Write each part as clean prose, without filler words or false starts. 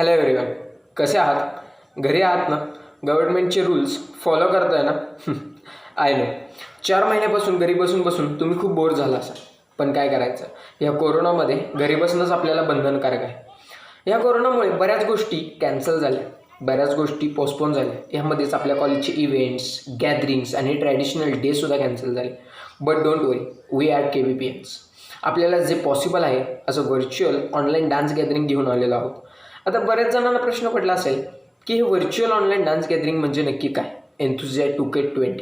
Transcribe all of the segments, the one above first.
Hello everyone, कसे आहात? घरी आहात ना? गव्हर्नमेंटचे रूल्स फॉलो करताय ना? आय नो 4 महिन्यापासून घरी बसून तुम्ही खूप बोर झाला असाल. पण काय करायचं, या कोरोनामध्ये घरी बसणंच आपल्याला बंधनकारक आहे. या कोरोनामुळे बऱ्याच गोष्टी कॅन्सल झाल्या, बऱ्याच गोष्टी पोस्टपोन झाल्या. यामध्येच आपल्या कॉलेजचे इव्हेंट्स, गॅदरिंग्स आणि ट्रॅडिशनल डेसुद्धा कॅन्सल झाले. But don't worry, we at KVPS आपल्याला जे पॉसिबल आहे असं व्हर्च्युअल ऑनलाईन डान्स गॅदरिंग घेऊन आलेलो आहोत. आता बऱ्याच जणांना प्रश्न पडला असेल की हे व्हर्च्युअल ऑनलाईन डान्स गॅदरिंग म्हणजे नक्की काय? एन्थुझिया 2K20.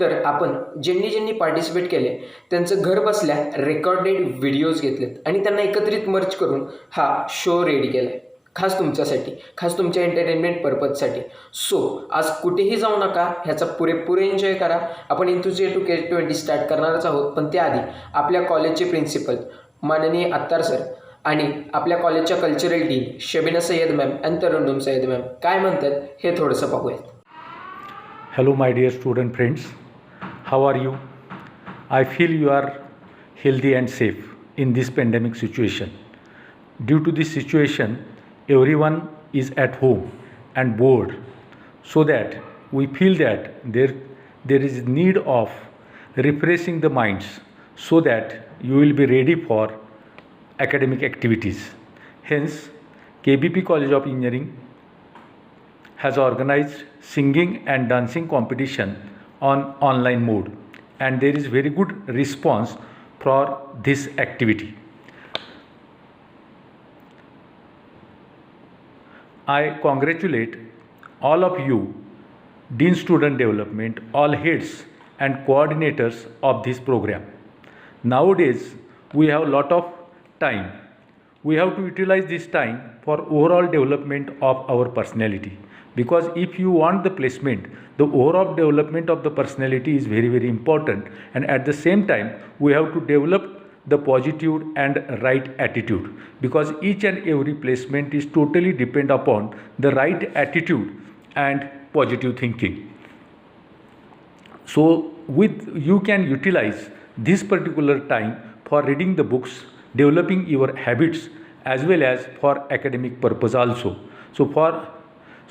तर आपण ज्यांनी पार्टिसिपेट केले त्यांचं घर बसल्या रेकॉर्डेड व्हिडिओज घेतलेत आणि त्यांना एकत्रित मर्च करून हा शो रेडी केला आहे, खास तुमच्यासाठी, खास तुमच्या एंटरटेनमेंट पर्पजसाठी. सो आज कुठेही जाऊ नका, ह्याचा पुरेपूर एन्जॉय करा. आपण एन्थुझिया 2K20 स्टार्ट करणारच आहोत, पण त्याआधी आपल्या कॉलेजचे प्रिन्सिपल माननीय अत्तार सर आणि आपल्या कॉलेजच्या cultural dean Shabina Syed ma'am आणि तरुणम सय्यद मॅम काय म्हणतात हे थोडंसं पाहूयात. Hello, my dear student friends. How are you? I feel you are healthy and safe in this pandemic situation. Due to this situation, everyone is at home and bored, so that we feel that there is need of refreshing the minds, so that you will be ready for academic activities. Hence, KBP College of Engineering has organized singing and dancing competition on online mode, and there is very good response for this activity. I congratulate all of you, Dean Student Development, all heads and coordinators of this program. Nowadays we have a lot of time. We have to utilize this time for overall development of our personality, because if you want the placement, the overall development of the personality is very important, and at the same time we have to develop the positive and right attitude, because each and every placement is totally depend upon the right attitude and positive thinking. So with you can utilize this particular time for reading the books, developing your habits, as well as for academic purpose also.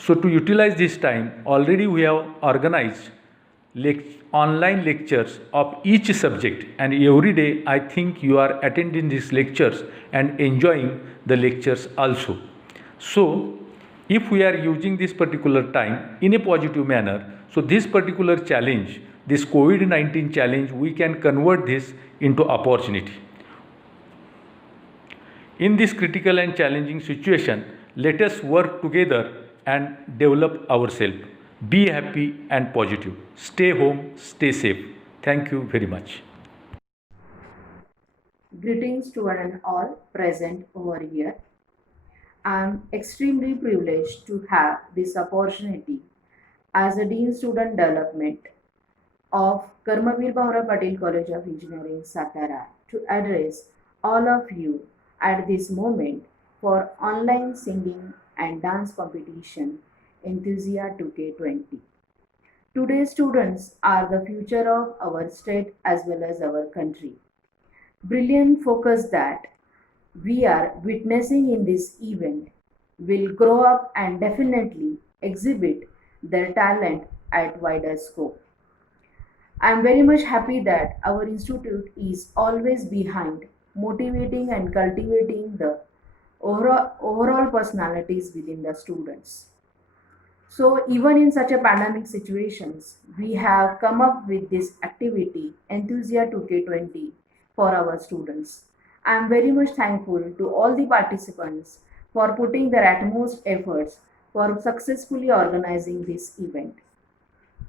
So to utilize this time, already we have organized online lectures of each subject, and every day I think you are attending these lectures and enjoying the lectures also. So if we are using this particular time in a positive manner, so this particular challenge, this COVID-19 challenge, we can convert this into opportunity. In this critical and challenging situation, let us work together and develop ourselves. Be happy and positive. Stay home, stay safe. Thank you very much. Greetings to one and all present over here. I am extremely privileged to have this opportunity as a Dean Student Development of Karmavir Bhaura Patil College of Engineering, Satara, to address all of you at this moment for online singing and dance competition Enthusia 2K20. Today's students are the future of our state as well as our country. Brilliant focus that we are witnessing in this event will grow up and definitely exhibit their talent at wider scope. I am very much happy that our institute is always behind motivating and cultivating the overall personalities within the students. So even in such a pandemic situations, we have come up with this activity, Enthusia 2K20, for our students. I am very much thankful to all the participants for putting their utmost efforts for successfully organizing this event.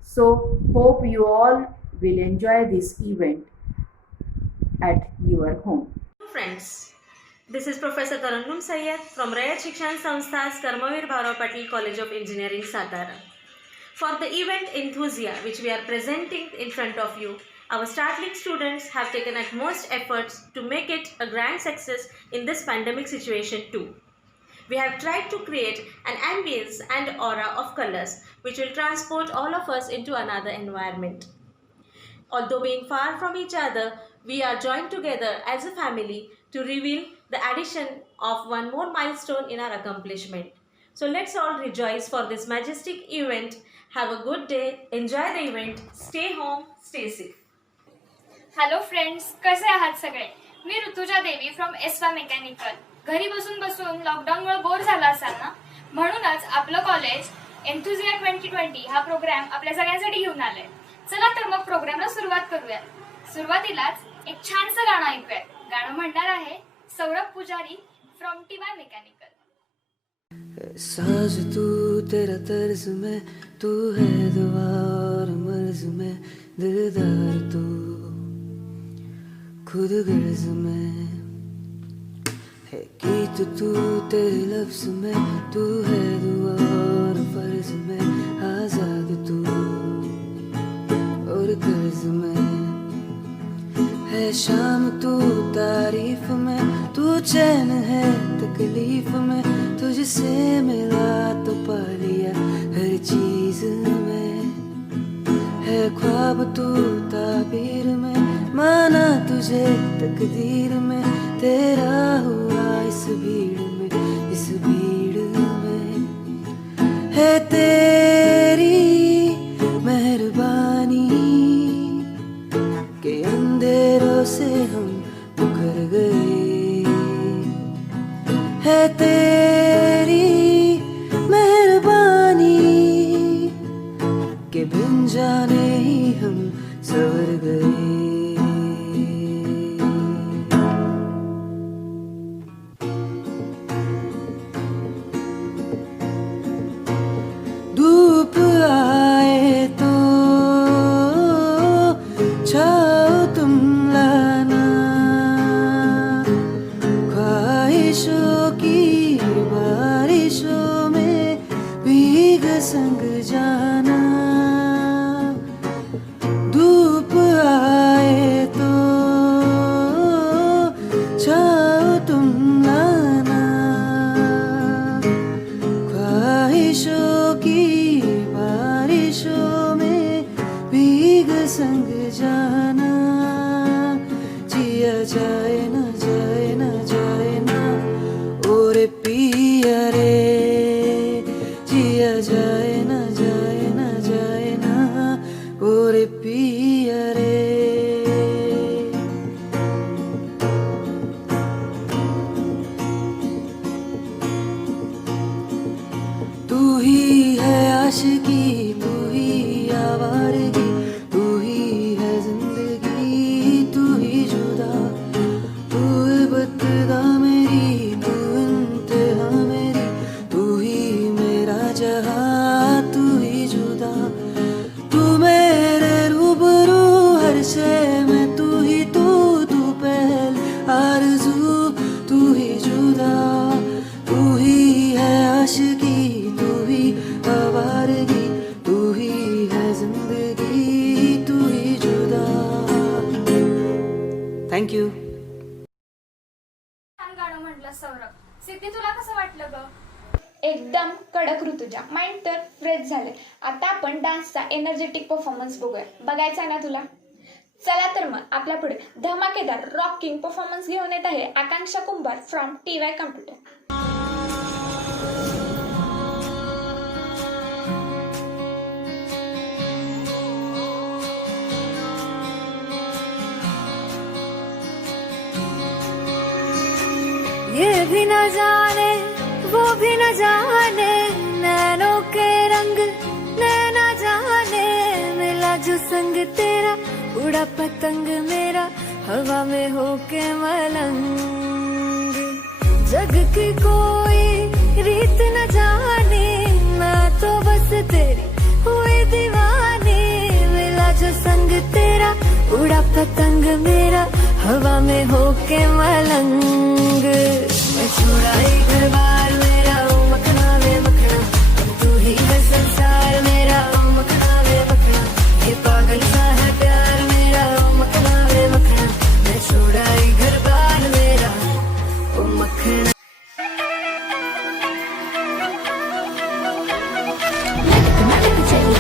So hope you all will enjoy this event at your home. Friends, this is Professor Tarannum Sayyed from Rayat Shikshan Sanstha's Karmavir Bhaura Patil College of Engineering, Satara. For the event Enthusia, which we are presenting in front of you, our startling students have taken utmost efforts to make it a grand success in this pandemic situation too. We have tried to create an ambience and aura of colors which will transport all of us into another environment. Although being far from each other, we are joined together as a family to reveal the addition of one more milestone in our accomplishment. So let's all rejoice for this majestic event. Have a good day, enjoy the event, stay home, stay safe. Hello friends, कसे आहात सगळे? मी ऋतुजा देवी from एस्वा mechanical. घरी बसून बसून लॉकडाऊनमुळे bore झाला असाल ना, म्हणूनच आपलं कॉलेज एन्थुझिया 2020 हा प्रोग्राम आपल्या सगळ्यांसाठी घेऊन आलाय. चला तर मग प्रोग्रामला सुरुवात करूया. सुरुवातीलाच एक छानसं गाणं ऐकूया. गाणं म्हणणार आहे सौरभ पुजारी फ्रॉम टीवाय मेकॅनिकल. साज तू तेरा तर्ज में, तू है दुआ और मर्ज में, दिलदार तू खुद गर्ज में है, गीत तू तेरे लफ्ज में, तू है दुआ और फर्ज में, आजाद तू और कर्ज में है, शाम तू तारीफ में, तू चैन है तकलीफ में, तुझसे मिला तो पा लिया हर चीज में है, ख्वाब तू ताबीर में, माना तुझे तकदीर में, तेरा हुआ इस भीड़ में, इस भीड़ में है तेरी मेहरबानी के अंधेरों से हम मुकर गए, है तेरी मेहरबानी के बिन जाने ही हम सवर गए. धूप आए तो छाओ तुम लाना, ख्वाहिशों की बारिशों में भीग संग जाना. धूप आए तो छाओ तुम लाना, ख्वाहिशों की बारिशों में भीग संग जाना. जिया जाए ना जाए ना जाए ना ओरे पिया रे, जिया जाए ना जाए ना जाए ना ओरे पिया रे. तू ही है आशिकी, तू ही आवारगी, तू ही है जिंदगी, तू ही जुदा, तू इब्तिदा मेरी, तू इंतहा मेरी, तू ही मेरा जहां, तू ही जुदा, तू मेरे रूबरू हर शय में, तू ही तू पहल आरज़ू, तू ही जुदा, तू ही है आशिकी, तू ही आवारगी, तू ही है जिंदगी, तू ही जुदा. Thank you. छान गाणं म्हटलं सौरभ. सिद्धी, तुला कसं वाटलं ग? एकदम कडक ऋतुजा. माइंड तर फ्रेश झाले. आता आपण डान्सचा एनर्जेटिक परफॉर्मन्स बघूया. बघायचा ना तुला? चला तर मग आपल्या पुढे धमाकेदार रॉकिंग परफॉर्मन्स घेऊन येत आहे आकांक्षा कुंभार फ्रॉम टीवाय कम्प्युटर. ये भी न जाने वो भी न जाने, नैनों के रंग नैना जाने, मिला जो संग तेरा उड़ा पतंग मेरा हवा में होके मलंग. जग की कोई रीत न जाने, मैं तो बस तेरी हुई दीवानी, मिला जो संग तेरा उड़ा पतंग मेरा हवा में होके मलंग. मैं छुड़ाई घर बार मेरा ओ मखना वे मखना, तू ही है संसार मेरा ओ मखना वे मखना, ये पागल सा है प्यार मेरा ओ मखना वे मखना. मैं छुड़ाई घर बार मेरा ओ मखना. चली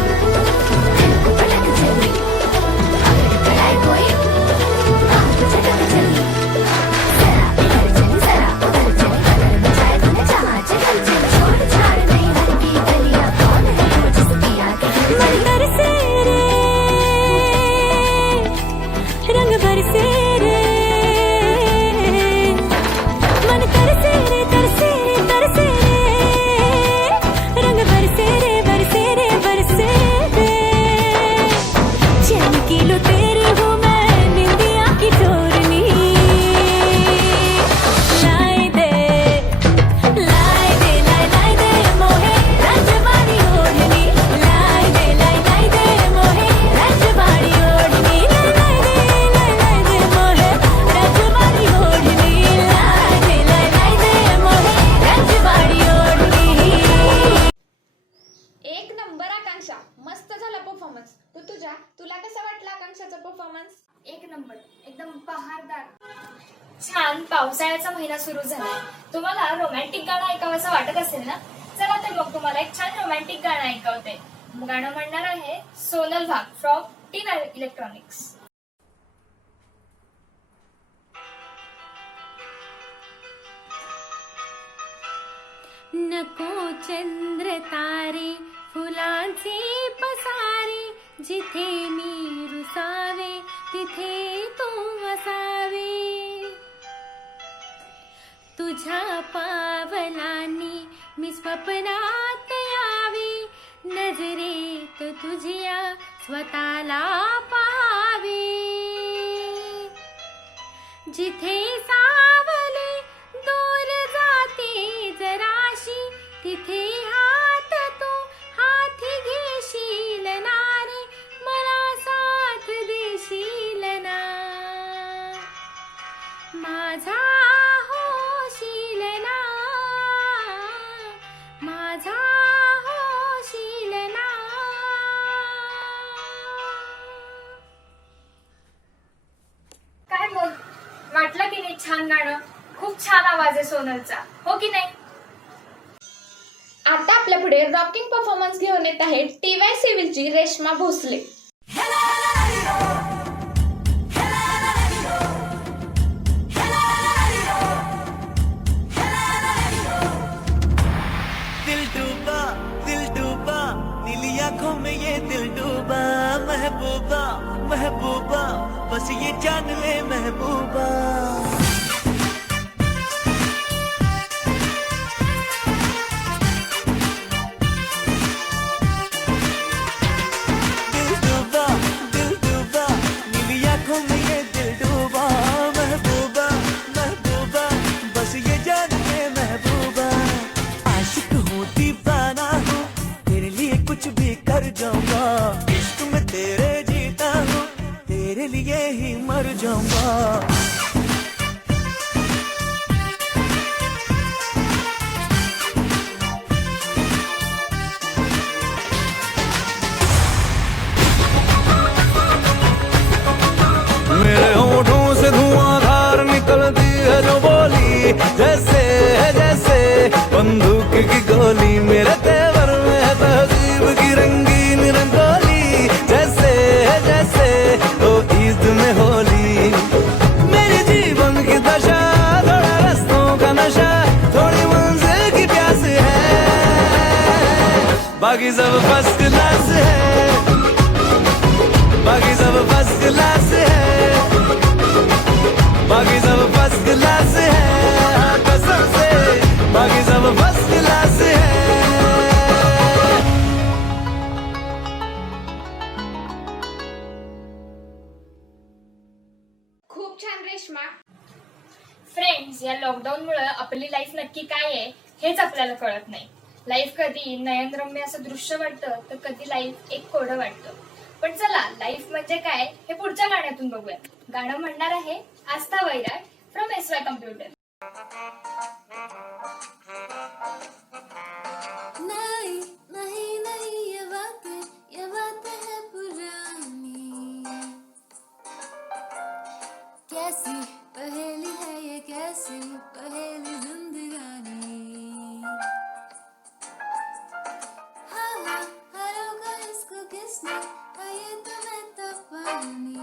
छान पावसाळ्याचा महिना सुरू झालाय. तुम्हाला रोमॅन्टिक गाणं ऐकावंसं वाटत असेल ना? चला तर मग तुम्हाला एक छान रोमॅन्टिक गाणं ऐकवते. गाणं म्हणणार आहे सोनल वाघ फ्रॉम टीन इलेक्ट्रॉनिक्स. नको चंद्र तारे फुलांचे पसारे, जिथे मी रुसावे तिथे तू असावे. तुझ्या पावलांनी मी स्वप्नात यावे, नजरेत तुझ्या स्वतःला पाहावे. जिथे सावले दूर जाते जराशी, तिथे हात तू हाती घेशील ना रे, मला साथ देशील ना. माझा होशील ना, माझा होशील ना. काय मग वाटलं की नाही छान गाणं? खूप छान आवाज आहे सोनलचा, हो की नाही? आता आपल्या पुढे रॉकिंग परफॉर्मन्स घेऊन येत आहे TY सिव्हिलची रेश्मा भोसले. दिल डूबा नीली आंखों में ये दिल डूबा. महबूबा महबूबा बस ये जान ले महबूबा. दिल डूबा नीली आंखों में ये दिल डूबा. महबूबा महबूबा बस ये जान ले महबूबा. आशिक हूँ दीवाना हूँ, तेरे लिए कुछ भी कर जाऊंगा. इश्क में तेरे जीता हूँ, तेरे लिए ही मर जाऊंगा. मेरे होठों से धुआंधार निकलती है जो बोली, जैसे जैसे बंदूक की गोली. मेरे तेवर में है तहजीब की रंगीन रंगोली, जैसे जैसे तो ईद में होली. मेरे जीवन की दशा थोड़ा रस्तों का नशा, थोड़ी मंजिल की प्यास है, बाकी सब फर्स्ट क्लास है. बाकी सब फर्स्ट क्लास है, बाकी सब फर्स्ट क्लास है. हाँ, कसम से बाकी सब फर्स्ट क्लास है. खूप छान रेश्मा. फ्रेंड्स, या लॉकडाऊनमुळे आपली लाईफ नक्की काय आहे हेच आपल्याला कळत नाही. लाईफ कधी नयनरम्य असं दृश्य वाटतं, तर कधी लाईफ एक कोडं वाटतं. पण चला, लाईफ म्हणजे काय हे पुढच्या गाण्यातून बघूया. गाणं म्हणणार आहे आस्था वैराग फ्रॉम SY कम्प्युटर. नहीं नहीं नहीं ये बातें है पुरानी. कैसी पहेली है ये, कैसी पहेली जिंदगानी. हाँ हरोगा इसको किसने, ये तो मैं तो पानी.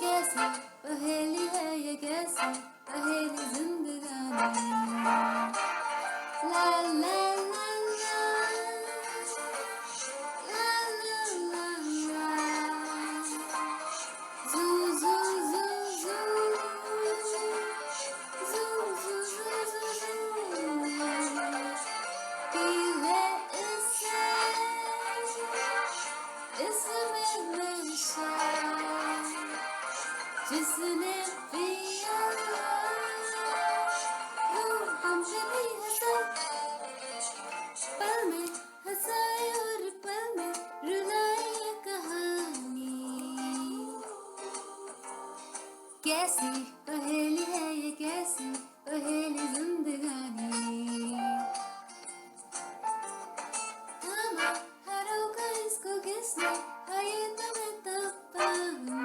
कैसी पहेली है ये, कैसी पहेली जिंदगानी. ला ला ला ला ला ला ला ला. Zoo zoo zoo zoo zoo zoo zoo zoo. पीले इसमें नशा, जिसने पिया वो हम पे भी हंसा. पल में हंसाए और पल में रुलाए ये कहानी. कैसी पहेली है ये, कैसी पहेली जिंदगानी. थामा हरोगा इसको किसने, ये तो मैं तो पानी.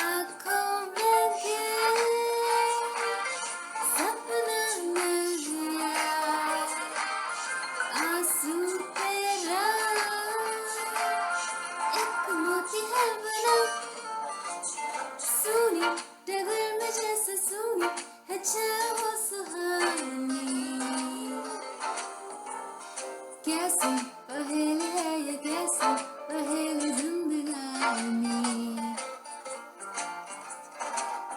आँखों में सपना नदिया आंसू तेरा एक मोती है बना सुनी डगर में जैसे सुनी है चाहो सुहानी कैसी पहेली है ये कैसी पहेली जिंदगानी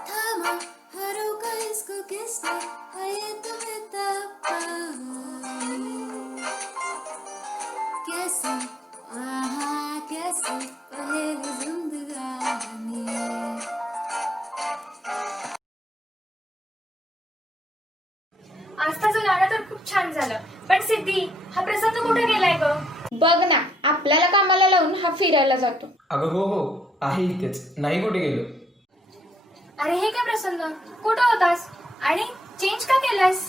थामा हरों का इसको किसने है ये तुम्हें तपानी कैसी आहा कैसी पहेली जिंदगानी आस्थाचं गाणं तर खूप छान झालं, पण सिद्धी हा प्रसंग कुठे गेलाय ग? बघ ना, आपल्याला कामाला लावून हा फिरायला जातो. अगं हो आहे इथेच, नाही कुठे गेलो. अरे हे काय प्रसंग, कुठं होतास आणि चेंज का केलास?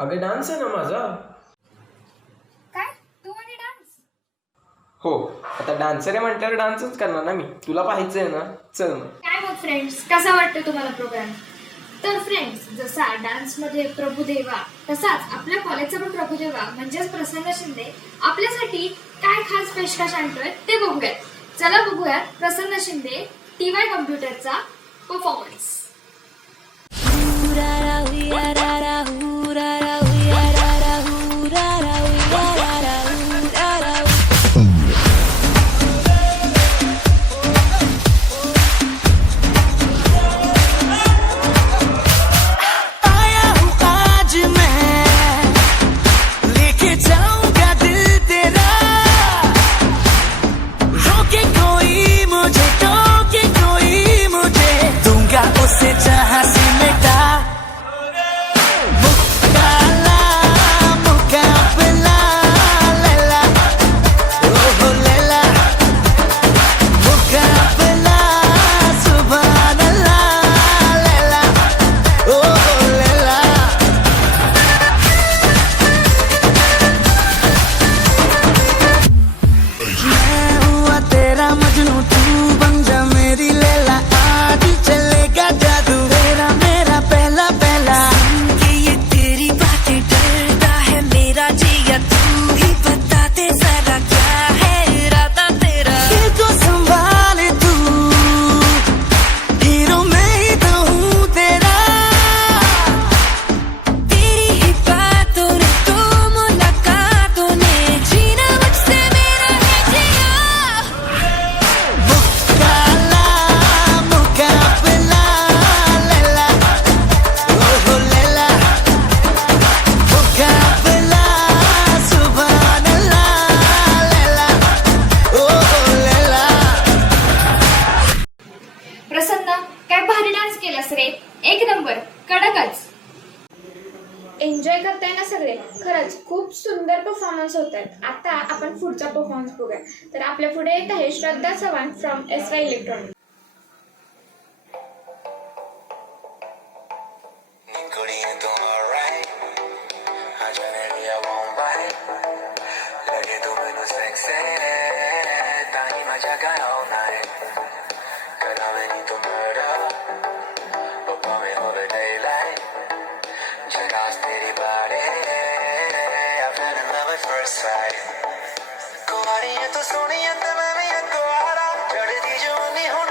अगं डान्स आहे ना माझा. काय तू आणि डान्स? हो, आता डान्सर आहे म्हटल्यावर डान्सच करणार ना मी. तुला पाहायचं आहे ना, चल मग. काय मग फ्रेंड्स, कसा वाटतो तुम्हाला प्रोग्राम? तर फ्रेंड्स, जसा डान्समध्ये प्रभुदेवा तसाच आपल्या कॉलेजचा पण प्रभुदेवा म्हणजेच प्रसन्न शिंदे आपल्यासाठी काय खास पेशकश आणतोय ते बघूयात. चला बघूयात प्रसन्न शिंदे TY कॉम्प्युटरचा परफॉर्मन्स. आया हूँ आज मैं लेके जाऊंगा दिल तेरा रोके कोई मुझे टोके कोई मुझे दूंगा उसे जहां से मिटा मुकाला मुकाबला लैला ओहो लैला मुकाबला सुभान अल्लाह लैला ओहो लैला मैं हुआ तेरा मजनू तू बन जा मेरी लैला आज चलेगा जादू तेरा मेरा पहला पहला कि ये तेरी बातें डरता है मेरा जिया तू ही बता दे जरा क्या है इरादा तेरा दिल को संभाले तू हीरो मैं ही तो हूँ तेरा तेरी ही बातों ने तो मुलाकातों ने जीना मुझसे मेरा है जिया मुकाला मुकाबला लैला ओहो लैला मुकाबला सुभान अल्लाह लैला ओहो लैला प्रसन्न, काय भारी डान्स केलास रे, एक नंबर, कडकच. एन्जॉय करताय ना सगळे? खरंच खूप सुंदर परफॉर्मन्स होत आहेत. आता आपण पुढचा परफॉर्मन्स बघूया. तर आपल्या पुढे येत आहे श्रद्धा चव्हाण फ्रॉम SY इलेक्ट्रॉनिक्स. कुड़ियां तुम alright आजा मेरी I won't bite लगे तू मैनू sexy ताही मजा कर all night करा मैंने तो murder पप्पा में होवे daylight झकास तेरी body I fell in love at first sight कुआरी है तो सोनी है ते मैं भी एक कुआरा चढ़ दी जवानी हुण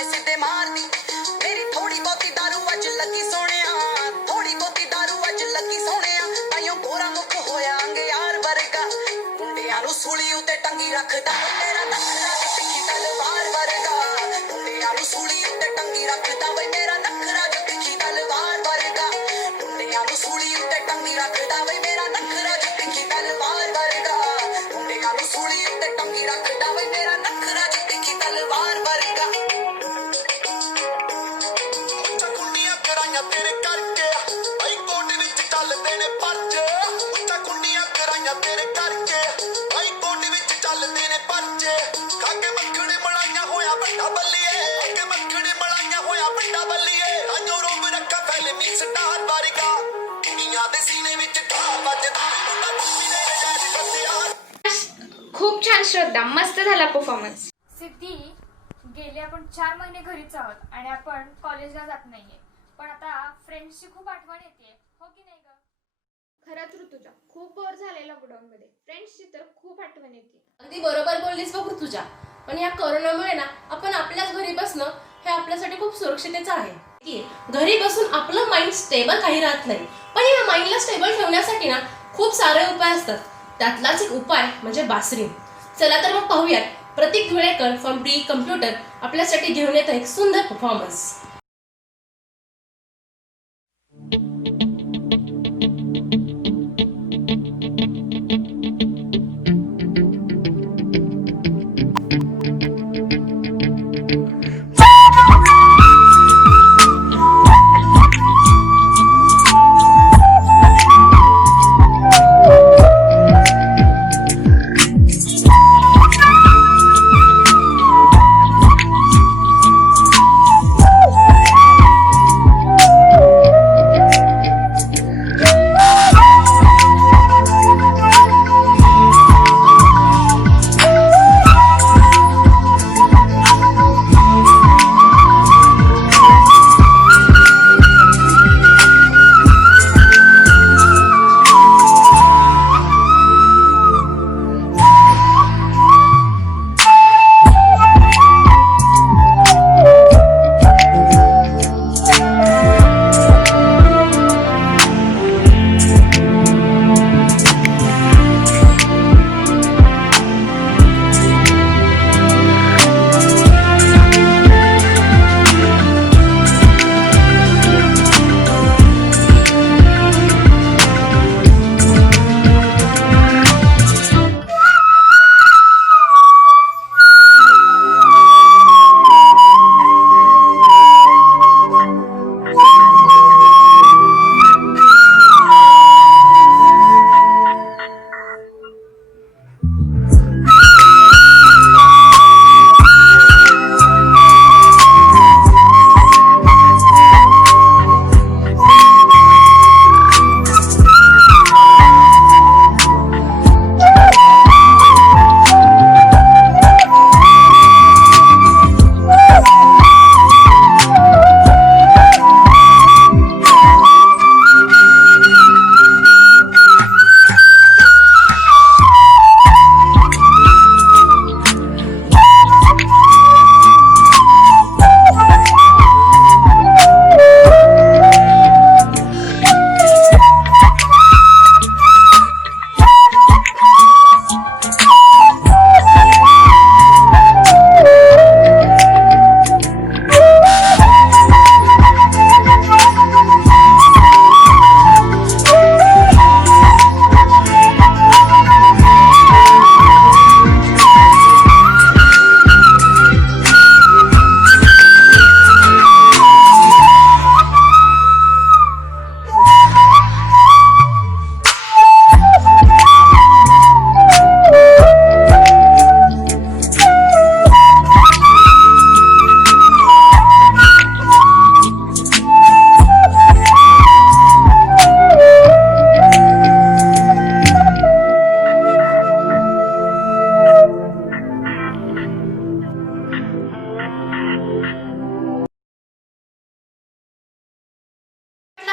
ने सीधे मार दी मेरी थोड़ी बहुती दारू अज लगी सोनिया थोड़ी बहुती दारू अज लगी सोनिया ताइयों गोरा मुख होया अंगे यार वर्गा मुंडियां नु सूली उते टंगी रखदा मेरा नखरा तिखी तलवार वर्गा मुंडियां नु सूली उते टंगी रखदा वे मेरा नखरा तिखी तलवार वर्गा मुंडियां नु सूली उते टंगी रखदा वे मेरा नखरा तिखी तलवार वर्गा मुंडियां नु सूली उते टंगी रखदा वे मेरा नखरा तिखी तलवार वर्गा कुंडियां कराइयां तेरे करके भाई कोट विच चलदे ने परचे उत्ता कुंडियां कराइयां तेरे करके भाई कोट विच चलदे ने परचे खाके मक्खणे मलाइयां होया बड्डा बल्लिए खाके मक्खणे मलाइयां होया बड्डा बल्लिए राजो रोब रखा फिल्मी स्टार वारिका दुनिया दे सीने विच ढाल वजदा मुंडा कुंडी दे नजारे बत्तियार खूप छान श्रद्धा, मस्त झाला परफॉर्मन्स. सिद्धी, गेले आपण 4 महिने घरीच आहोत आणि आपण कॉलेजला जात नाहीये, पण आता फ्रेंड्सची खूप आठवण येते, हो की नाही ग? खरंच ऋतुजा, खूप बोर झाले लॉकडाऊन मध्ये. फ्रेंड्सची तर खूप आठवण येते. अगदी बरोबर बोललीस बघ ऋतुजा. पण या कोरोनामुळे ना आपण आपल्याच घरी बसणं हे आपल्यासाठी खूप सुरक्षितेचं आहे. घरी बसून आपलं माइंड स्टेबल काही राहत नाही, पण या माइंडला स्टेबल ठेवण्यासाठी ना खूप सारे उपाय असतात. त्यातलाच एक उपाय म्हणजे बासरी. चला तर मग पाहूयात प्रतीक धुळेकर फ्रॉम प्री कम्प्युटर आपल्यासाठी घेऊन येतं एक सुंदर परफॉर्मन्स.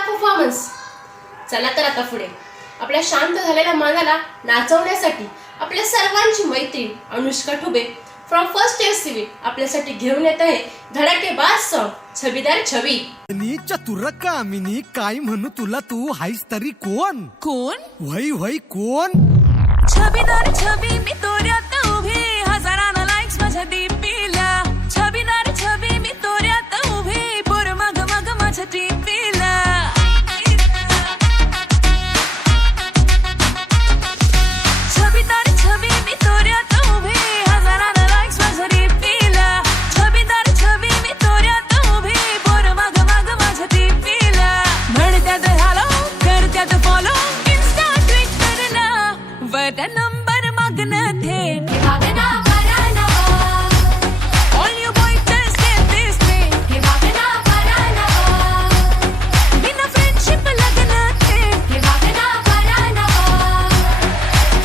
परफॉर्मन्स. चला तर आता पुढे आपल्या शांत झालेल्या मनाला नाचवण्यासाठी आपल्या सर्वांची मैत्रीण Anushka Thube from first year civil आपल्यासाठी घेऊन येत आहे धडाकेबाज सॉन्ग छबीदार छबी. चतुर कामिनी काय म्हणू तुला, तू हायस तरी कोण? वही वही कोण? छबीदार छबी मी तोऱ्यात उभी, हजारांना लाईक्स माझ्या डीपीला. छबीदार छबी मी तोऱ्यात उभी, पोर मग मग माझ्या डीपीला. छबीदार छबी मी तोऱ्यात उभी, हजारांना लाईक्स माझ्या डीपीला. छबीदार छबी मी तोऱ्यात उभी, पोर मग मग माझ्या डीपीला. म्हणत्यात हॅलो करत्यात फॉलो, इन्स्टा ट्विटरला वर नंबर मागणं थेट. All you boys just get this thing. बिना friendship लग्न थेट.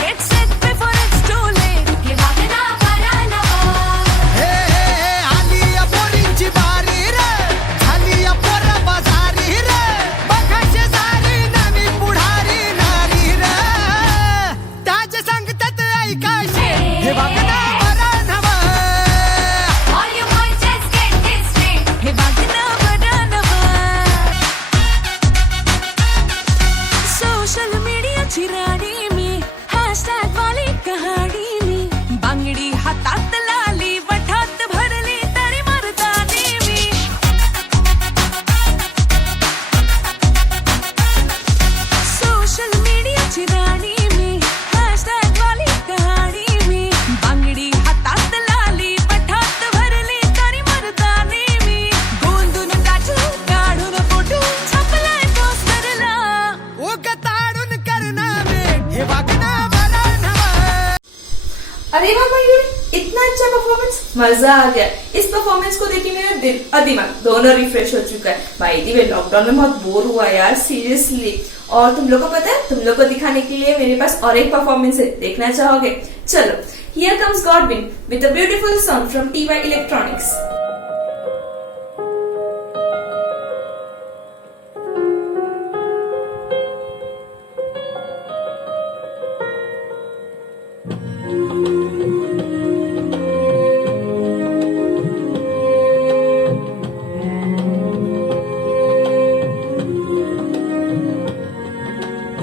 Get set before it's too late. आली या पोरींची बारी रे, झाली या पोरा बाजारी रे, बघायचे सारी नवी पुढारी नारी रे, त्याचे सांगतात ऐकायचे हे बघना बरं नवं. All you boys just get this thing. हे बघणं बरं नवं. सोशल मीडियाची राणी मी, हॅशटॅग वाली कहाणी मी. बांगडी हातात लाली, वठात भरली तरी मरतानी मी. सोशल मीडियाची राणी मी, हॅशटॅग वाली कहाणी मी. बांगडी हातात लाली, वठात भरली तरी मरतानी मी. गोंधून टाचू काढून फोटो, छापलाय पोस्टरला. ओग ताडून करणं वेट हे बघना बरं नवं. अरे वाह मयूर, इतना अच्छा परफॉर्मेंस, मजा आ गया. इस परफॉर्मेंस को देखिए मेरा दिल और दिमाग दोनों रिफ्रेश हो चुका है. बाय द वे लॉकडाउन में बहुत बोर हुआ यार सीरियसली. और तुम लोग को पता है, तुम लोग को दिखाने के लिए मेरे पास और एक परफॉर्मेंस है, देखना चाहोगे? चलो, here comes Godwin with a beautiful song from TY electronics.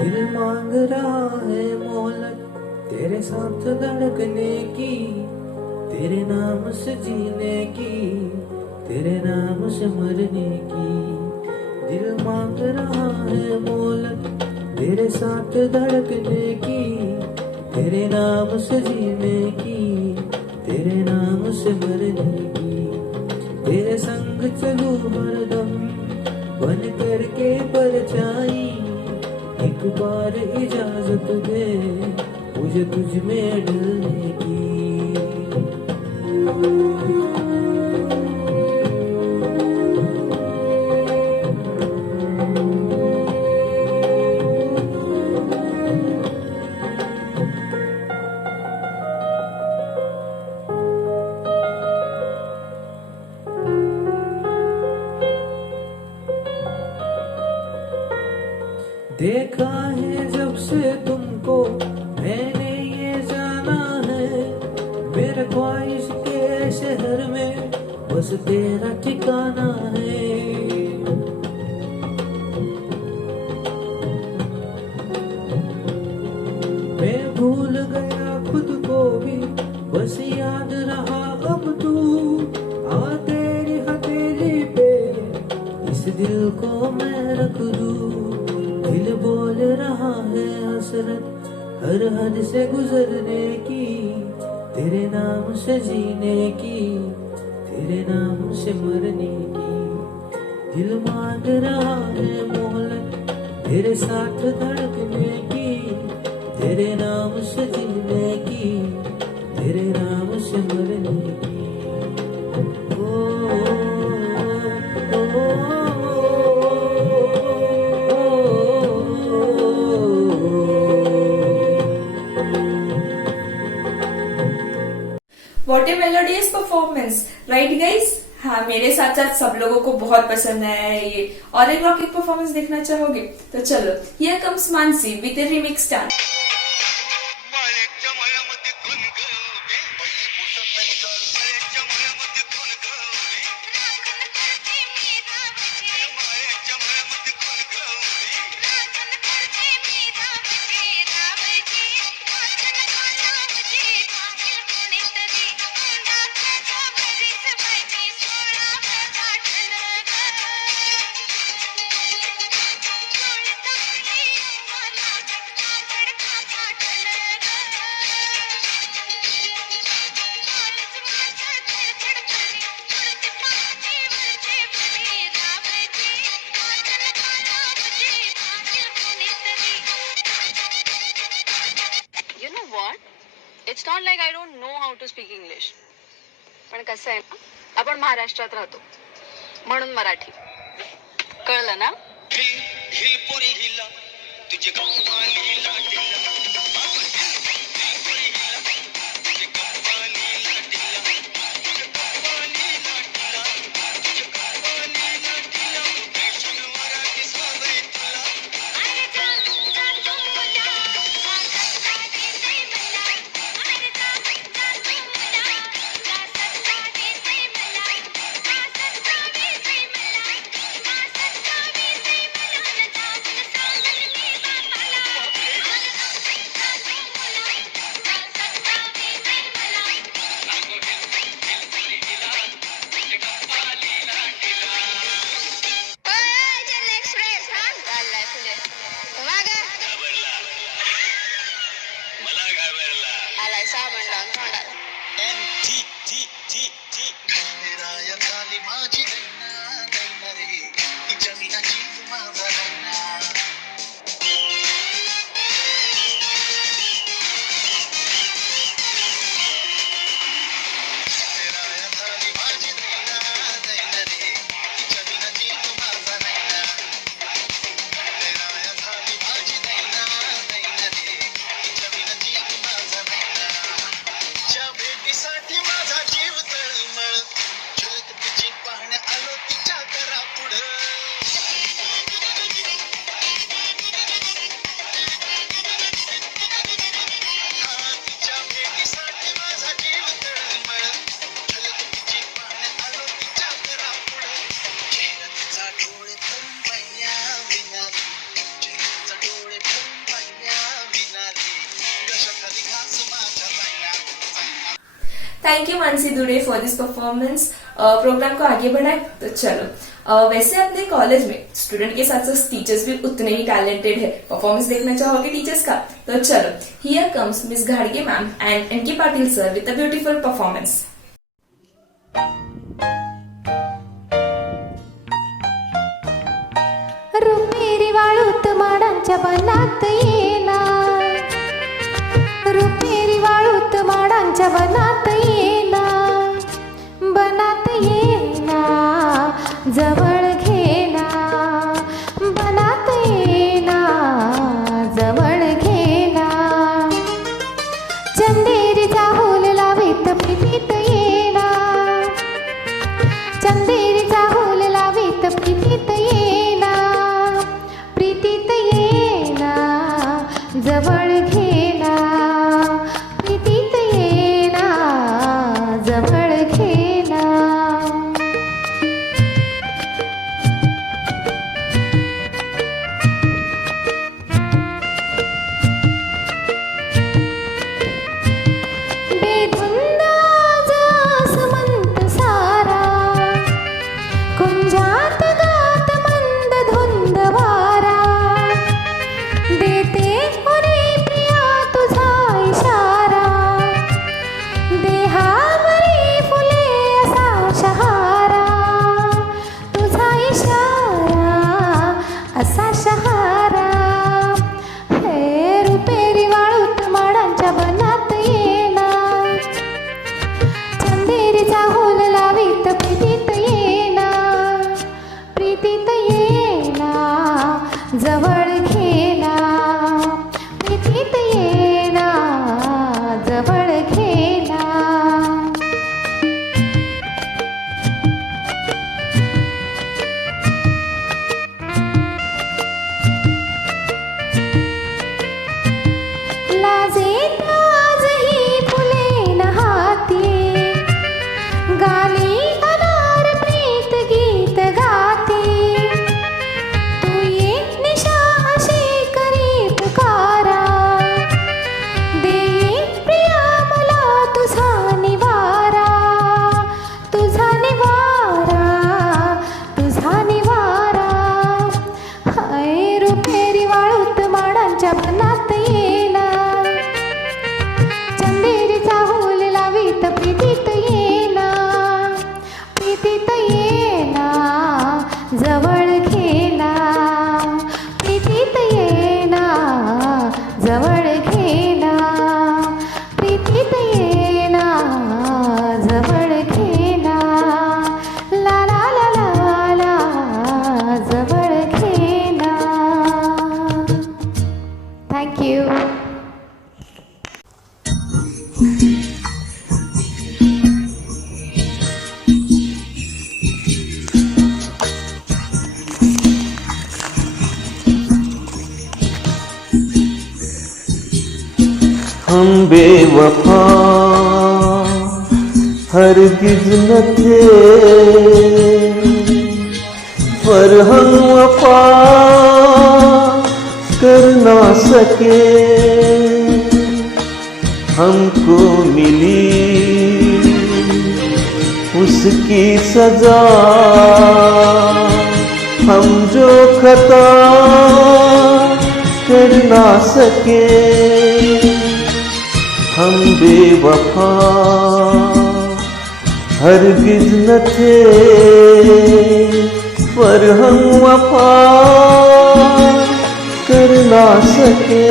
दिल मांग रहा है मोहलत तेरे साथ धड़कने की, तेरे नाम से जीने की, तेरे नाम से मरने की. दिल मांग रहा है मोहलत तेरे साथ धड़कने की, तेरे नाम से जीने की, तेरे नाम से मरने की. तेरे संग चलूं हरदम बन करके परछाई, एक बार इजाजत दे मुझे तुझ में ढलने की. देखा है जब से तुमको मैंने ये जाना है, मेरे ख्वाहिश के शहर में बस तेरा ठिकाना है. मैं भूल गया खुद को भी, बस याद रहा अब तू. आ तेरी हथेली पे इस दिल को मैं रख दूं. दिल बोल रहा है हसरत हर हद से गुजरने की, तेरे नाम से जीने की, तेरे नाम से मरने की. दिल मांग रहा है मोहलत तेरे साथ धड़कने की, तेरे नाम से जीने की, तेरे नाम से मरने की. What A melodious performance, right guys? हाँ, मेरे साथ साथ सब लोगों को बहुत पसंद आया है ये. और एक रॉकिंग परफॉर्मेंस देखना चाहोगे? तो चलो, here comes Mansi with a remix dance. It's not like I don't know how to speak English. पण कसं आहे ना, आपण महाराष्ट्रात राहतो म्हणून मराठी. कळलं ना? Thank you Mansi Dubey for this performance. Program को आगे बढ़ाए तो चलो. वैसे अपने कॉलेज में स्टूडेंट के साथ साथ टीचर्स भी उतने ही टैलेंटेड है. परफॉर्मेंस देखना चाहोगे टीचर्स का? तो चलो, हियर कम्स मिस घाड़गे ma'am and N K Patil sir with a beautiful performance. रुपेरी वाळूत माडांच्या बनात येना, रुपेरी वाळूत माडांच्या बनात येना, बनात येना, जवळ घेना, बनात येना, जवळ घेना, चंदेरीचा होल लावीत प्रीतीत येना, चंदेरीचा होल लावीत प्रीतीत येना, प्रीतीत येना, जवळ घेना, प्रीतीत येना, जवळ घेना. बेधुंद आसमंत सारा, कुंजात गात मंद धुंद वारा, देते उरे प्रिया तुझा इशारा, देहावरी फुले असा शहारा, तुझा इशारा असा शहारा. हे रुपेरी वाळूत माडांच्या बनात येना, चंदेरीचा होल लावीत प्रीतीत येना, प्रीतीत येना, जवळ घेना, प्रीतीत येना, जवळ घेना. लाजेत आजही फुले नहाती, गाली अनार प्रीत गीत गाती, तू ये निशा हम बेवफा हरगिज न थे, पर हम वफा कर ना सके। हमको मिली उसकी सजा, हम जो खता कर ना सके। हम बेवफा हरगिज न थे, पर हम वफा कर ना सके।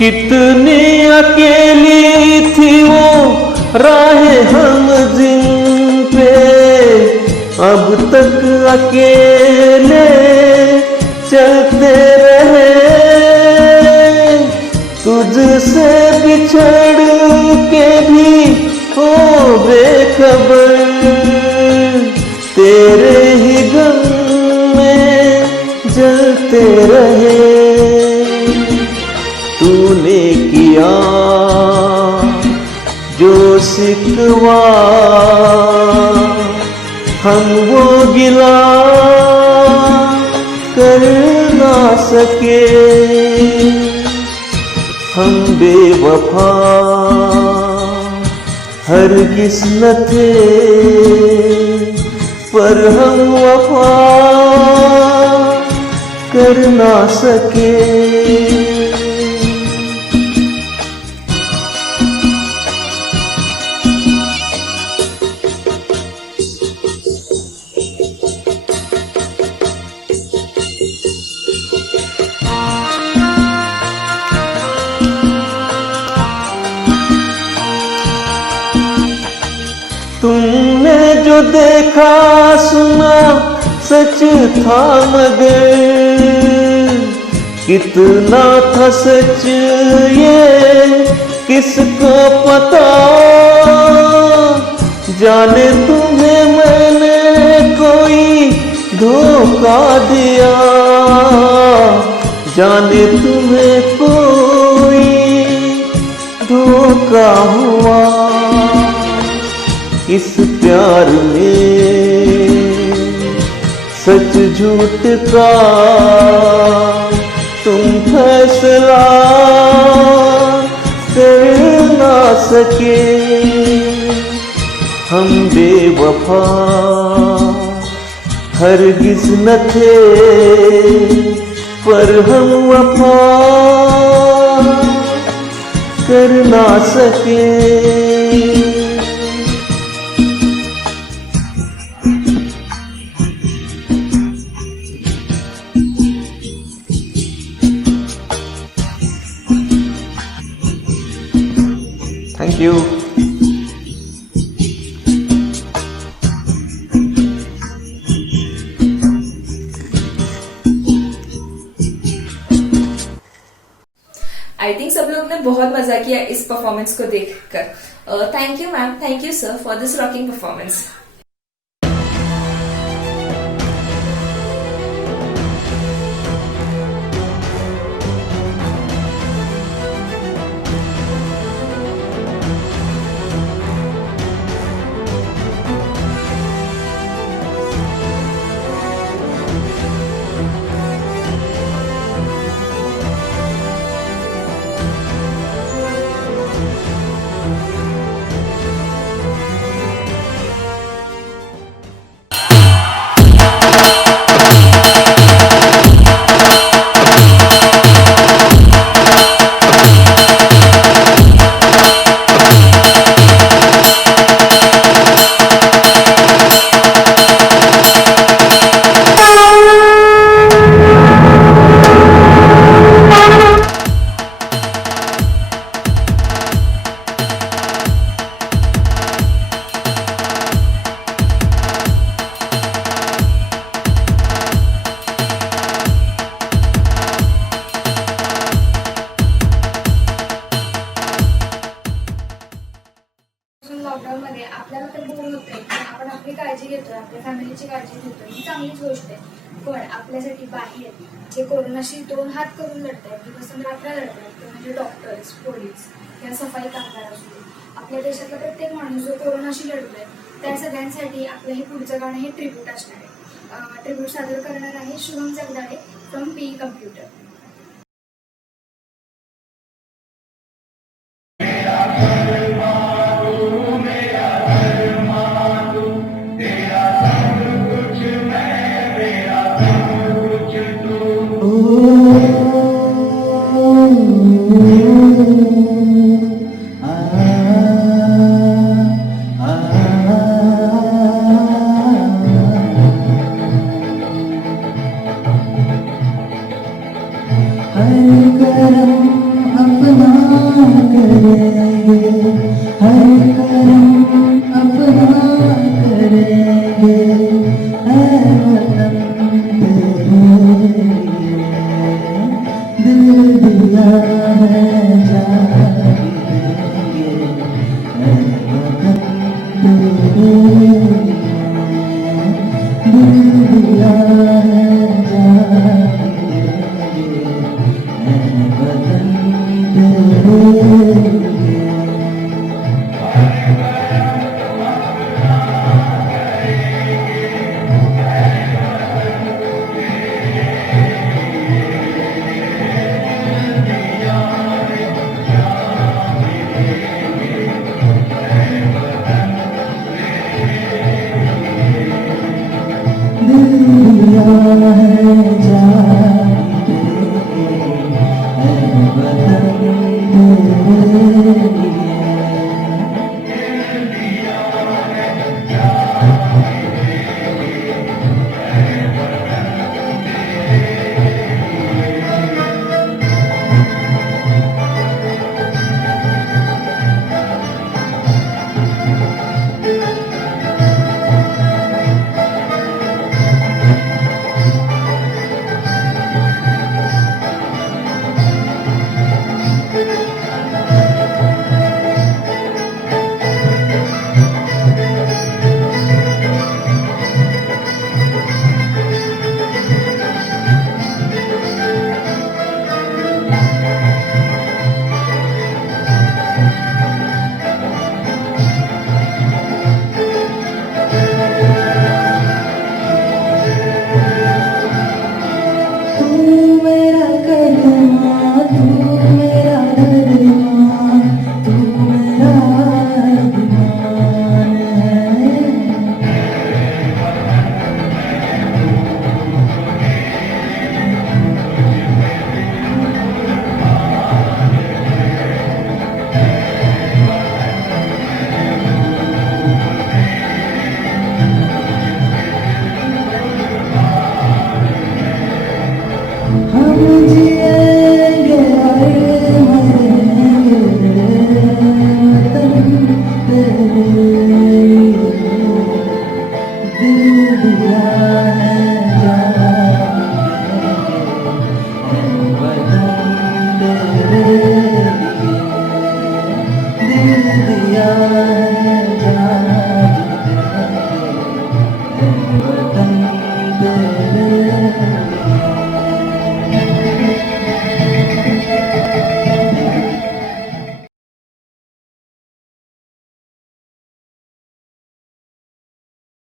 कितनी अकेली थी वो राहें हम जिन पे, अब तक अकेले चलते रहे। तुझसे बिछड़ के भी हो बेखबर, तेरे ही गम में जलते रहे। तूने किया जो सिकवा, हम वो गिला कर ना सके। हम बेवफा हरगिज न थे, पर हम वफा कर ना सके। तुमने जो देखा सुना सच था, मगर कितना था सच ये किसको पता। जाने तुम्हें मैंने कोई धोखा दिया, जाने तुम्हें कोई धोखा हुआ। इस प्यार में सच झूठ का तुम फैसला कर ना सके। हम बेवफा हरगिज न थे, पर हम वफा कर ना सके। Thank you. आई थिंक सब लोग ने बहुत मजा किया इस परफॉर्मेंस को देखकर। Thank you ma'am, thank you sir for this rocking performance. काळजी घेतो ही चांगलीच गोष्ट आहे. पण आपल्यासाठी बाहेर जे कोरोनाशी 2 हात करून लढत आहेत, दिवस रात्र लढत आहेत, ते म्हणजे डॉक्टर्स, पोलीस या सफाई कामगार असतो. आपल्या देशातला प्रत्येक माणूस जो कोरोनाशी लढतोय त्या सगळ्यांसाठी आपलं हे पुढचं गाणं हे ट्रिब्यूट असणार आहे. ट्रिब्यूट सादर करणार आहे Shubham Jagdale from P computer.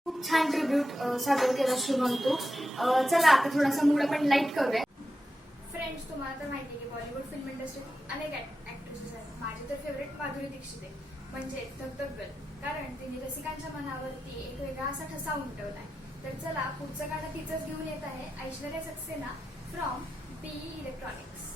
खूप छान ट्रिब्यूट सादर केला शुभम तू. चला आता थोडासा मूड आपण लाईट करूया. फ्रेंड्स, तुम्हाला तर माहिती आहे की बॉलिवूड फिल्म इंडस्ट्रीत अनेक ऍक्ट्रेसेस आहेत. माझी तर फेवरेट माधुरी दीक्षित आहे, म्हणजे धगधग गर्ल, कारण तिने रसिकांच्या मनावरती एक वेगळा असा ठसा उमटवलाय. तर चला पुढचं गाणं तिचंच घेऊन येत आहे, Aishwarya Saxena from BE electronics.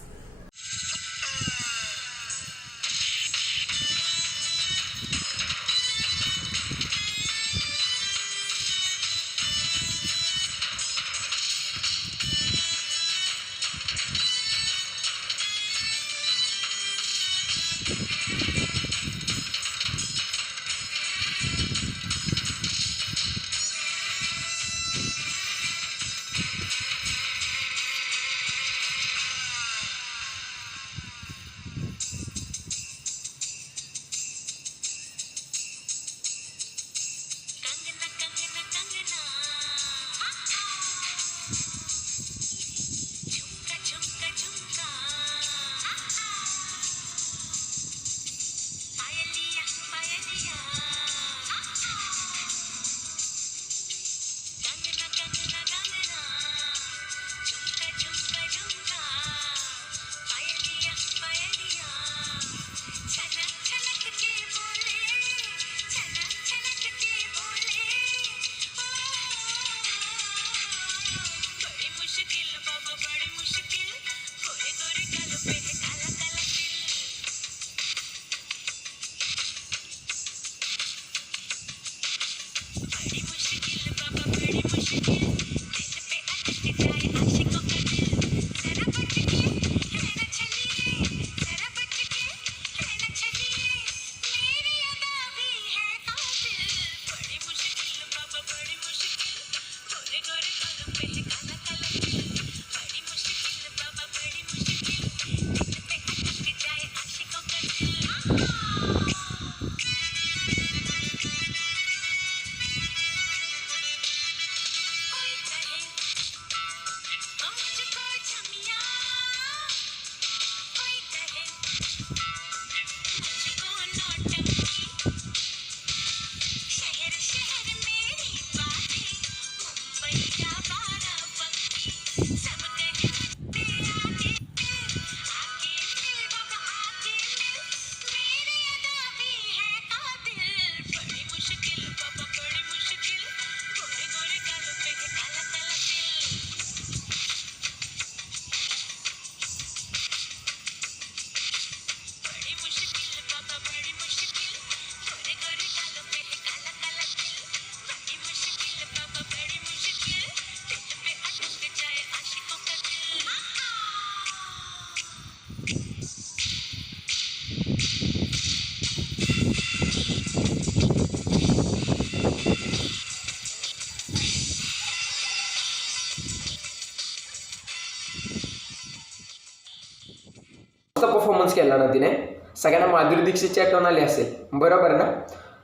Performance केला ना तिने. सगळ्यांना माधुरी दीक्षितची आठवण आली असेल, बरोबर ना?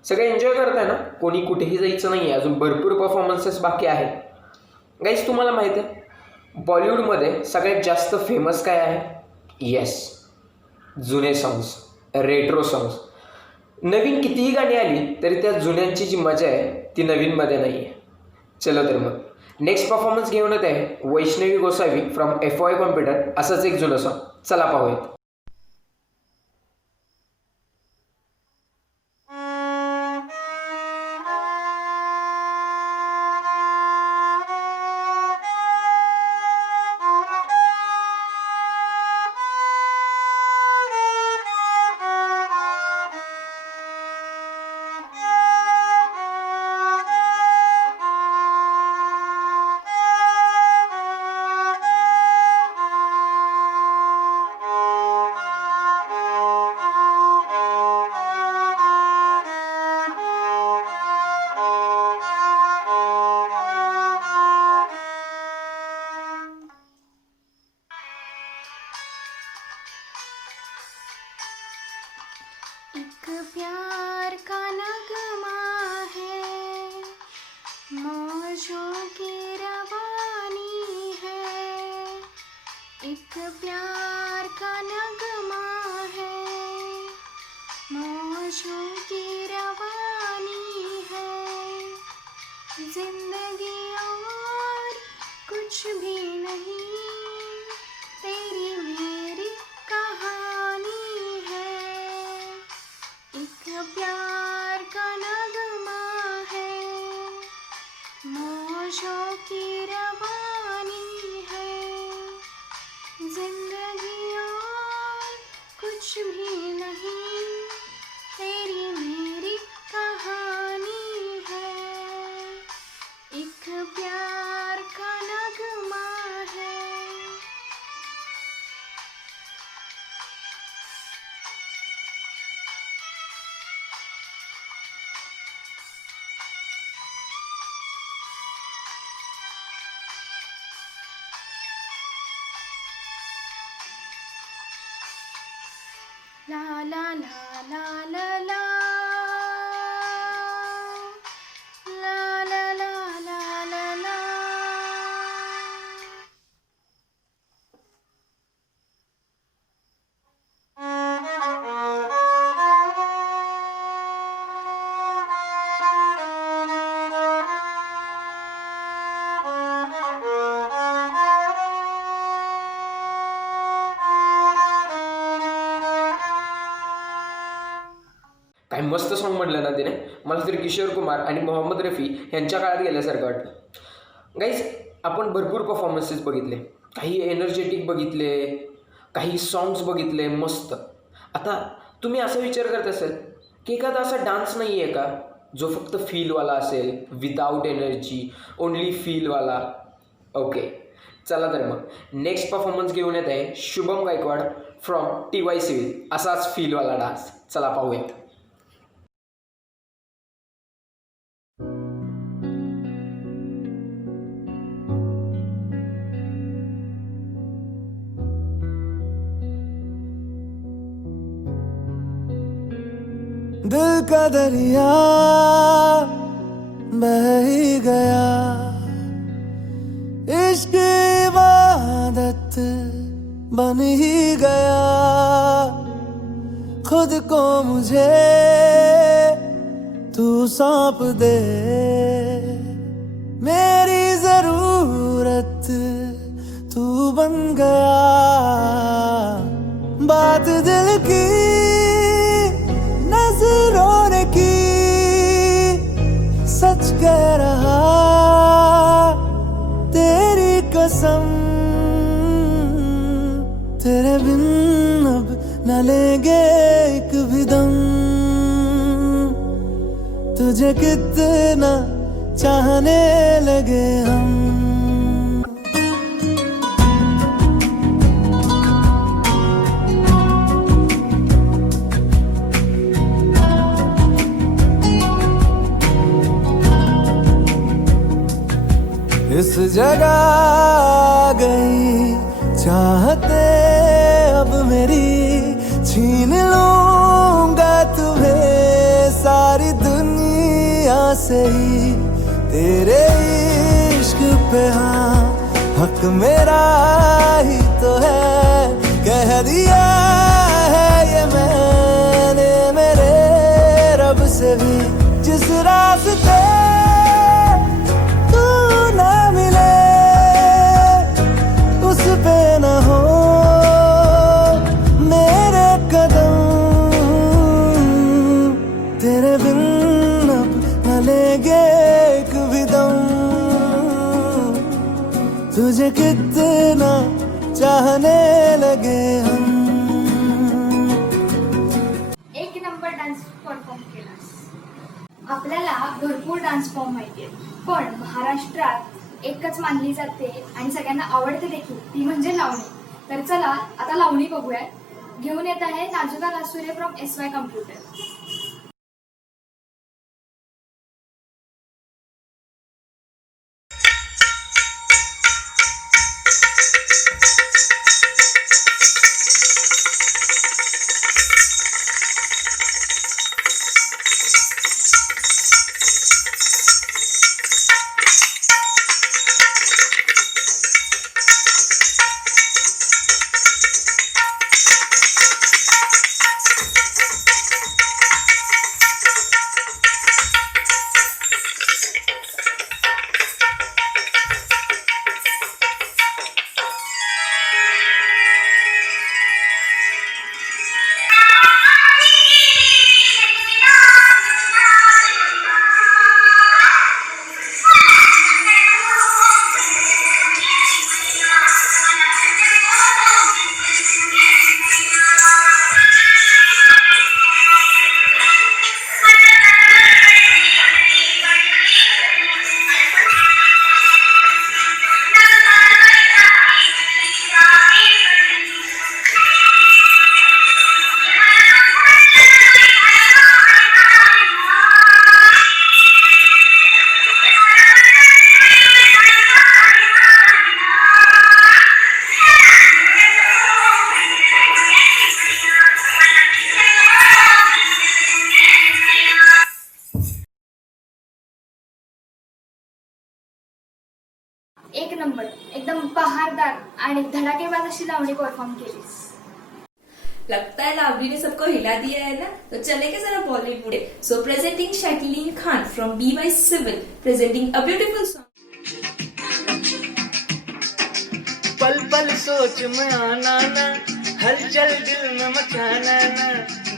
सगळे एन्जॉय करताय ना? कोणी कुठेही जायचं नाही आहे, अजून भरपूर परफॉर्मन्सेस बाकी आहेत. गाईज, तुम्हाला माहिती आहे बॉलिवूडमध्ये सगळ्यात जास्त फेमस काय आहे? येस, जुने सॉंग्स, रेट्रो सॉंग्स. नवीन कितीही गाणी आली तरी त्या जुन्यांची जी मजा आहे ती नवीनमध्ये नाही आहे. चलो तर मग नेक्स्ट परफॉर्मन्स घेऊन येत आहे Vaishnavi Gosavi from FOI computer, असंच एक जुनं सॉंग. चला पाहूयात. एक प्यार का नगमा है, मौजों की रवानी है. एक प्यार का नगमा है, मौजों की रवानी है. जिंदगी और कुछ भी नहीं, तेरी मेरी कहानी है. एक प्यार का नगमा है, मौजों की रवानी है. जिंदगी और कुछ भी नहीं, तेरी मेरी कहानी है. एक प्यार का नगमा है. La la la la la la, la la la la la la. काय मस्त सॉन्ग म्हटलं ना तिने. मला तरी किशोर कुमार आणि मोहम्मद रफी यांच्या काळात गेल्यासारखं वाटलं. गाईज, आपण भरपूर परफॉर्मन्सेस बघितले, काही एनर्जेटिक बघितले, काही सॉंग्स बघितले मस्त. आता तुम्ही असा विचार करत असाल की एखादा असा डान्स नाही आहे का जो फक्त फीलवाला असेल, विदाऊट एनर्जी, ओनली फीलवाला? ओके, चला तर मग नेक्स्ट परफॉर्मन्स घेऊन येत आहे Shubham Gaikwad from TY civil, असाच फीलवाला डान्स. चला पाहूयात. दिल का दरिया बह ही गया, इश्क इबादत बन ही गया. खुद को मुझे तू सौंप दे, मेरी जरूरत तू बन गया. बात दिल की नजरों ने की, सच कह रहा तेरी कसम. तेरे बिन अब न लेंगे एक भी दम, तुझे कितना चाहने लगे हम. इस जगह आ गई चाहते अब मेरी, से ही तेरे इश्क पे, हाँ हक मेरा ही तो है, कह दिया है ये मैंने मेरे रब से भी। जिस रास्ते तू ना मिले उस पे न हो मेरे कदम, तेरे बिन अब न लेंगे एक भी दम, तुझे कितना चाहने लगे हम। एक नंबर डान्स परफॉर्म केलास. आपल्याला भरपूर डान्स फॉर्म माहिती आहेत, पण महाराष्ट्रात एकच मानली जाते आणि सगळ्यांना आवडते देखील, ती म्हणजे लावणी. तर चला आता लावणी बघूया. घेऊन येत आहे नाजुका नासुरे फ्रॉम SY कम्प्युटर. एक नंबर, एकदम बहारदार आणि धडाकेबाज अशी लावणी परफॉर्म केलीस. लगता है लावणी ने सबको हिला दिया है ना. तो चले के जरा Bollywood. So presenting Shakeleen Khan from BY Civil, presenting a beautiful song. पल पल सोच में आना ना, हलचल दिल में मचाना ना,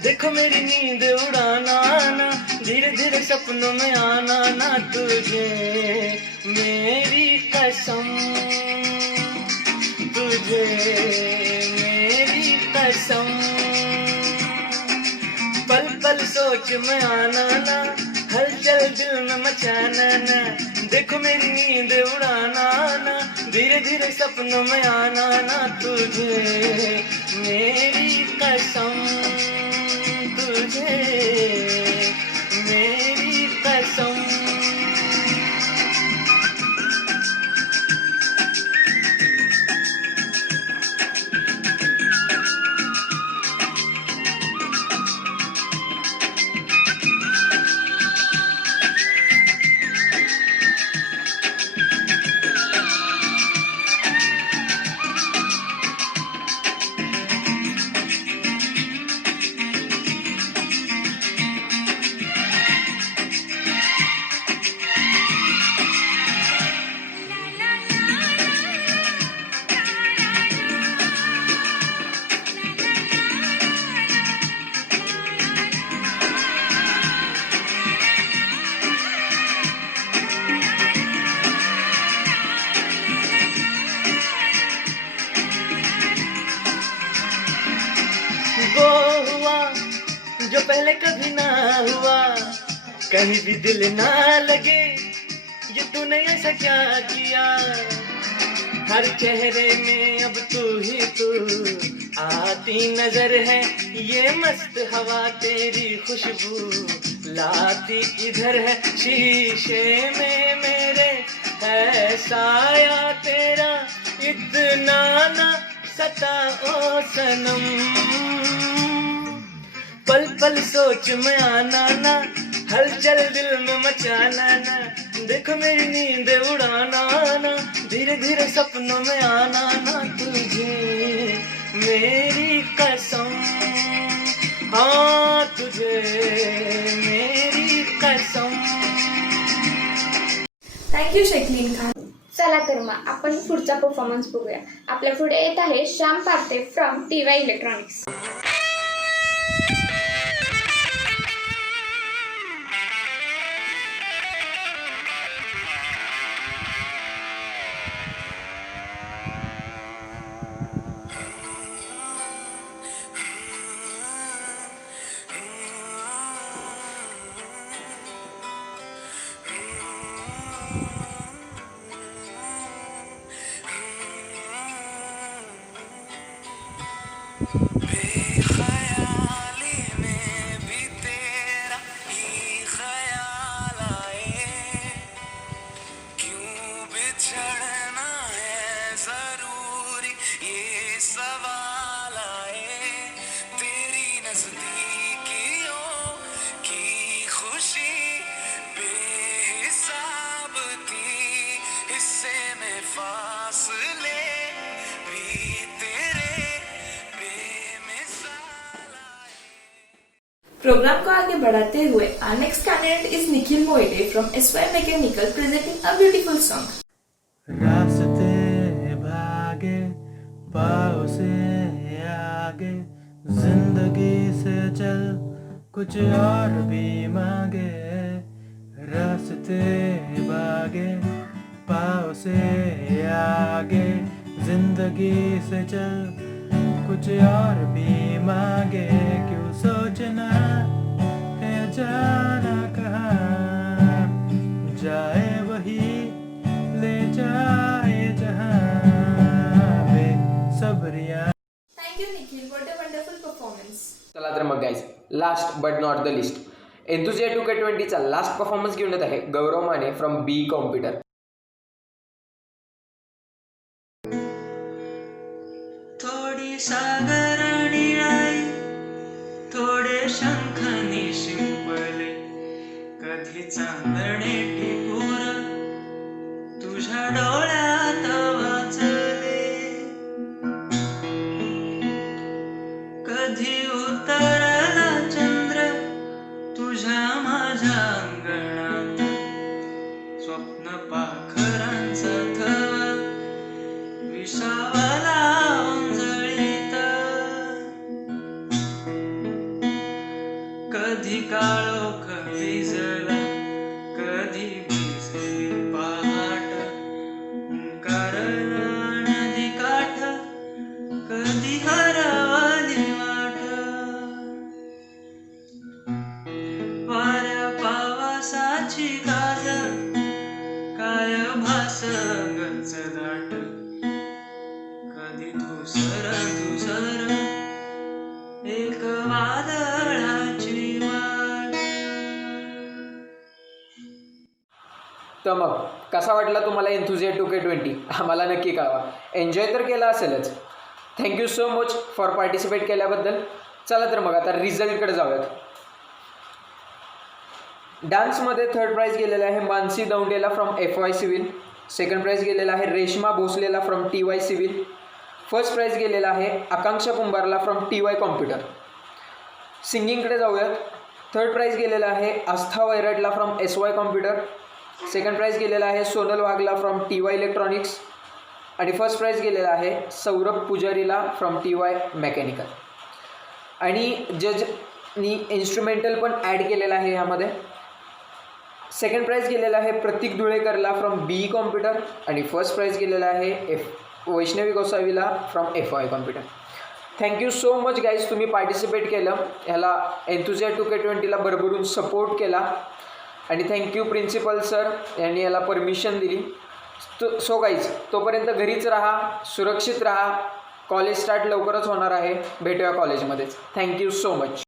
देखो मेरी नींद उड़ाना ना, धीरे धीरे सपनों में आना ना, तुझे मेरी कसम, तुझे मेरी कसम. पल पल सोच में आना ना, हलचल दिल में मचाना ना, देखो मेरी नींद उड़ाना ना, धीरे धीरे सपनों में आना ना, तुझे मेरी कसम, तुझे मेरी कसम. वो हुआ जो पहले कभी ना हुआ, कहीं भी दिल ना लगे, ये तूने ऐसा क्या किया. हर चेहरे में अब तू ही तू आती नजर है, ये मस्त हवा तेरी खुशबू लाती इधर है. शीशे में मेरे है साया तेरा, इतना ना सताओ सनम. पल पल सोच में आना ना, हलचल दिल में मचाना ना, देखो मेरी नींद उड़ाना ना, धीरे धीरे सपनों में आना ना, तुझे मेरी कसम, हाँ तुझे मेरी कसम. थँक्यू शेखलीन खान. चला तर मग आपण पुढचा परफॉर्मन्स बघूया. आपल्या पुढे येत आहे श्याम पार्थे फ्रॉम TY इलेक्ट्रॉनिक्स. बेख्याली में भी तेरा ही ख्याल आए, क्यों बिछड़ना है जरूरी ये सवाल आए, तेरी नजदीकियों की खुशी बेहिसाब थी, हिस्से में फासले भी तेरे प्रोग्राम को आगे बढ़ाते हुए our next candidate is Nikhil Moite from SY Mechanical presenting a beautiful song. रास्ते भागे पाँव से आगे, जिंदगी से चल कुछ और भी मांगे, रास्ते भागे पाँव से आगे, जिंदगी से चल कुछ और भी मांगे, क्यों सोचना है जाना कहाँ, जाए वही ले जाए जहाँ Besabriyaan. Thank you Nikhil, what a wonderful performance. चला तर मग guys, last but not the least, Enthusia 2K20चा लास्ट परफॉर्मन्स घेऊन येत आहे Gaurav Mane from B computer. थोडी सागरणी आई, थोडे शंखनी शिंपले, कधी चांदणे टिपूर तुझ्या डोळ्यात वाचले, कधी उतरला चंद्र तुझ्या माझ्या अंगणात, स्वप्न पाखरांचा थवा विसावला अंजळीत, कधी काळोख भिजला, कधी भिजली पहाट, ओंकारला नदी काठ, कधी हरवली वाट, वाऱ्या पावसाची गाज, काय भास गंज दाट, कधी धुसर धुसर एक वादळाची वाट. तर मग कसा वाटला तुम्हाला एन्थुझिया 2K20? आम्हाला नक्की कळवा. एन्जॉय तर केला असेलच. Thank you so much for participate केल्याबद्दल. चला तर मग आता रिझल्टकडे जाऊयात. डान्समध्ये थर्ड प्राइज गेलेला आहे मानसी दौंडेला from FY civil. Second prize गेलेला आहे रेश्मा भोसलेला from TY civil. First prize गेलेला आहे आकांक्षा कुंभारला फ्रॉम TY कॉम्प्युटर. सिंगिंगकडे जाऊयात. थर्ड प्राइज गेलेला आहे आस्था वैरटला from SY computer. Second prize गेलेला आहे सोनल वाघला फ्रॉम TY इलेक्ट्रॉनिक्स. आणि फर्स्ट प्राइज गेलेला आहे सौरभ पुजारीला फ्रॉम TY मेकॅनिकल. आणि जजनी इन्स्ट्रुमेंटल पण ॲड केलेला आहे यामध्ये. सेकंड प्राइज गेलेला आहे प्रतीक धुळेकरला फ्रॉम BE कॉम्प्युटर. आणि फर्स्ट प्राइज गेलेला आहे वैष्णवी गोसावीला from FY computer. Thank you so much guys, तुम्ही पार्टिसिपेट केलं. ह्याला एन्थुझिया 2K20ला भरभरून सपोर्ट केला. आणि थँक्यू प्रिन्सिपल सर यांनी याला परमिशन दिली. सो गाईज, तोपर्यंत घरीच राहा, सुरक्षित राहा. कॉलेज स्टार्ट लवकरच होणार आहे. भेटूया कॉलेजमध्येच. Thank you so much.